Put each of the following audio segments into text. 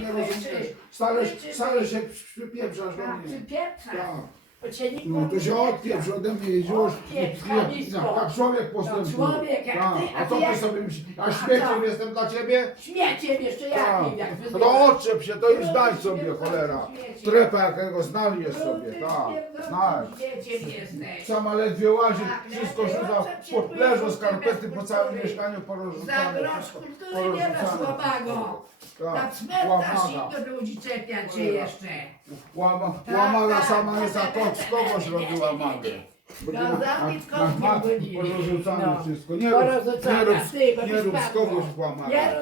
nie nie rozumiesz. Stale, się przypieprzasz do Tak, mnie. przypieprza. Nikt No to się odpieprz ode mnie już. Odpieprz, Nie. Jak człowiek postępuje. No człowiek jak Tak. ty, a A co ty ty jak- sobie myślisz? A śmieciem co? jestem dla ciebie? Śmieciem jeszcze Tak. jakim, jak No wyzywasz. to odczep się, to już No, daj to sobie cholera. to. Trepa jakiego znajdziesz No, sobie, tak. Znajdź. Śmieciem jesteś. Sama ledwie łazi, Tak, wszystko rzuca tu leżą skarpety po całym mieszkaniu Za porozrzucane. grosz wszystko kultury nie ma porozrzucane słabago. Na Tak, cmentarz i do ludzi czepiać się jeszcze. Łama, tak, sama jest za tak, koc, kogoś robiła tak, magę. Będzie No, na- zamknij matki byli. Porozrzucane No. wszystko. Nie rób, nie Porozrzucane, rób, ty, bo nie rób z padło. kogoś. Nie.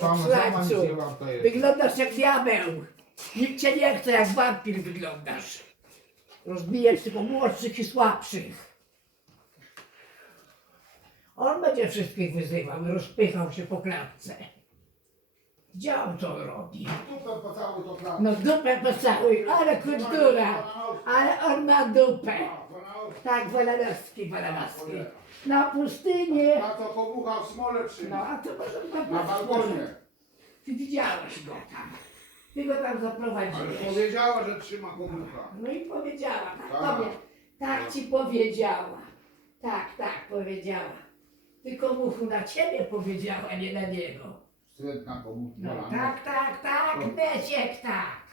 Sama, sama nie warta jest. Wyglądasz jak diabeł. Nikt cię nie chce, jak wampir wyglądasz. Rozbijesz tylko młodszych i słabszych. On będzie wszystkich wyzywał i rozpychał się po klatce. Gdzie on to robi? Dupę po całą to klatkę. No dupę pocałuj, ale kultura. Ale on ma dupę. Tak, Wolanowski, Wolanowski. Na pustynię. Na to komucha w smole przy No, a to może Na balkonie. Ty widziałeś go tam. Ty go tam Ale zaprowadziłeś. powiedziała, że trzyma komucha. No i powiedziała, tak Tak. tobie, tak ci powiedziała. Tak, tak, powiedziała. Tylko muchu na ciebie powiedziała, nie na niego. Na komucha. No tak, tak, tak, Mesiek tak.